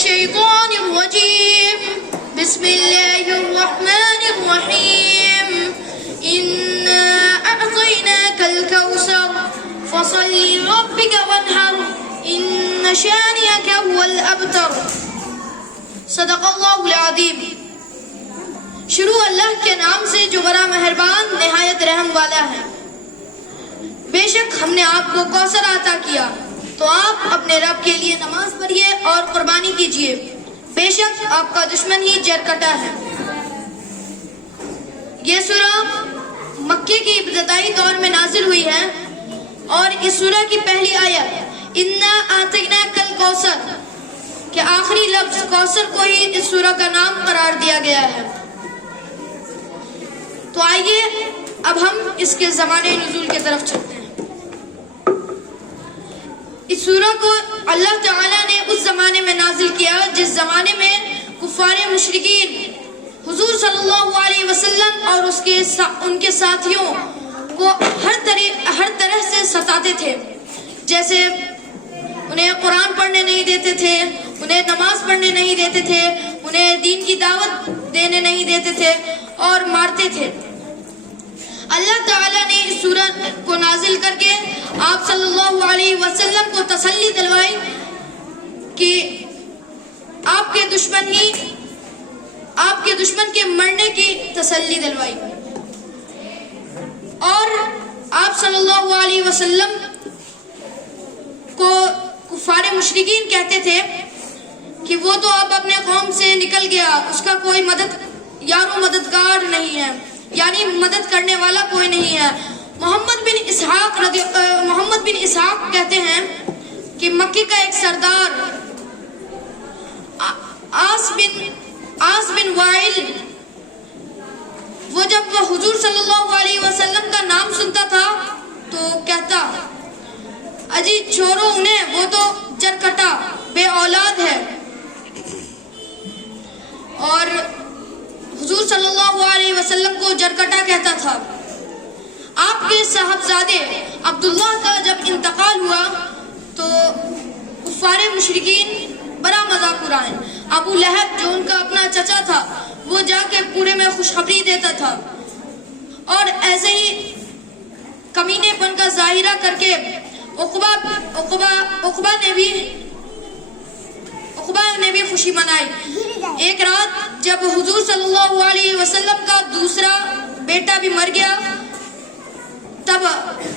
الشيطان الرجيم بسم الله الرحمن الرحيم إنا أعطيناك الكوثر فصل لربك وانحر إن شانئك هو الأبتر صدق اللہ العظیم۔ شروع اللہ کے نام سے جو بڑا مہربان نہایت رحم والا ہے۔ بے شک ہم نے آپ کو کوثر عطا کیا تو آپ اپنے رب کے لیے نماز پڑھیے اور قربانی کیجیے، بے شک آپ کا دشمن ہی جرکٹا ہے۔ یہ سورہ مکے کی ابتدائی دور میں نازل ہوئی ہے اور اس سورہ کی پہلی آیت انا اعطیناک الکوثر کہ آخری لفظ کوثر کو ہی اس سورہ کا نام قرار دیا گیا ہے۔ تو آئیے اب ہم اس کے زمانے نزول کی طرف چلتے ہیں۔ اس سورہ کو اللہ تعالیٰ نے اس زمانے میں نازل کیا جس زمانے میں کفار مشرکین حضور صلی اللہ علیہ وسلم اور ان کے ساتھیوں کو ہر طرح سے ستاتے تھے، جیسے انہیں قرآن پڑھنے نہیں دیتے تھے، انہیں نماز پڑھنے نہیں دیتے تھے، انہیں دین کی دعوت دینے نہیں دیتے تھے اور مارتے تھے۔ اللہ تعالیٰ نے اس سورت کو نازل کر کے آپ صلی اللہ علیہ وسلم کو تسلی دلوائی کہ آپ کے دشمن کے مرنے کی تسلی دلوائی، اور آپ صلی اللہ علیہ وسلم کو کفار مشرکین کہتے تھے کہ وہ تو اب اپنے قوم سے نکل گیا، اس کا کوئی مددگار نہیں ہے، یعنی مدد کرنے والا کوئی نہیں ہے۔ محمد بن اسحاق کہتے ہیں کہ مکے کا ایک سردار آس بن وائل وہ جب حضور صلی اللہ علیہ وسلم کا نام سنتا تھا تو کہتا اجی چھوڑو انہیں، وہ تو جرکٹا بے اولاد ہے۔ اور حضور صلی اللہ علیہ وسلم کو جرکٹا کہتا تھا۔ آپ کے صاحبزادے عبداللہ کا جب انتقال ہوا تو کفار مشرکین بڑا مذاق اڑائے۔ ابو لہب جو ان کا اپنا چچا تھا وہ جا کے پورے میں خوشخبری دیتا تھا، اور ایسے ہی کمینے پن کا ظاہرہ کر کے عقبہ نے بھی خوشی منائی۔ ایک رات جب حضور صلی اللہ علیہ وسلم کا دوسرا بیٹا بھی مر گیا تب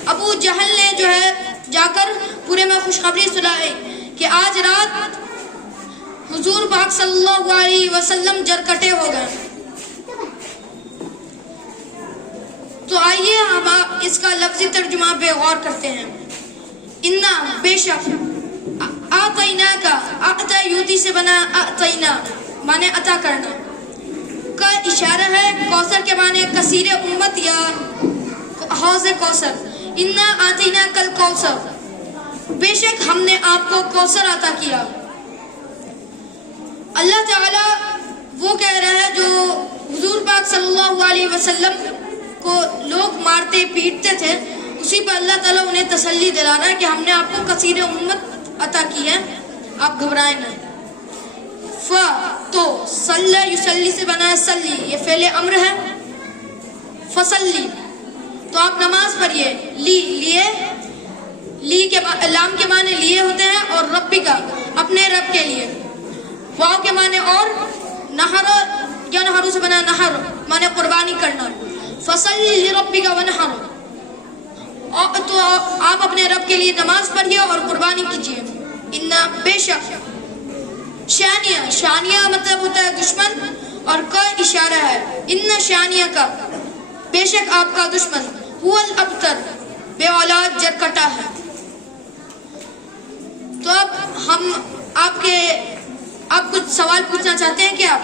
ابو جہل نے جو ہے جا کر پورے میں خوشخبری سنائی کہ آج رات حضور پاک صلی اللہ علیہ وسلم جرکٹے ہو گئے۔ تو آئیے ہم اس کا لفظی ترجمہ پہ غور کرتے ہیں۔ انا بے شک، اعطینا کا اعطا یوتی سے بنا اعطینا معنی عطا کرنا کا اشارہ ہے، کوثر کے معنی کثیر امت یا حوض کوثر۔ انا اعطینا کل کوثر، بے شک ہم نے آپ کو کوثر عطا کیا۔ اللہ تعالیٰ وہ کہہ رہا ہے جو حضور پاک صلی اللہ علیہ وسلم کو لوگ مارتے پیٹتے تھے، اسی پر اللہ تعالیٰ انہیں تسلی دلا رہا ہے کہ ہم نے آپ کو کثیر امت عطا کی ہے، آپ گھبرائیں نہ۔ تو صلی یصلی سے بنا ہے صلی، یہ فعل امر ہے۔ فصلی تو آپ نماز پڑھیے، لی کے لام کے معنی لیے ہوتے ہیں، اور ربی کا اپنے رب کے لیے، واو کے معنی اور، نہر یا نہرو سے بنا نہر معنی قربانی کرنا۔ فصلی لربک ونحر، تو آپ اپنے رب کے لیے نماز پڑھیے اور قربانی کیجیے۔ انا بے شک، شانیہ مطلب ہوتا ہے دشمن، اور کا اشارہ ہے۔ ان شانیہ کا بے شک آپ کا دشمن، هو الابتر بے اولاد جرکٹا ہے۔ تو اب ہم آپ کچھ سوال پوچھنا چاہتے ہیں کیا؟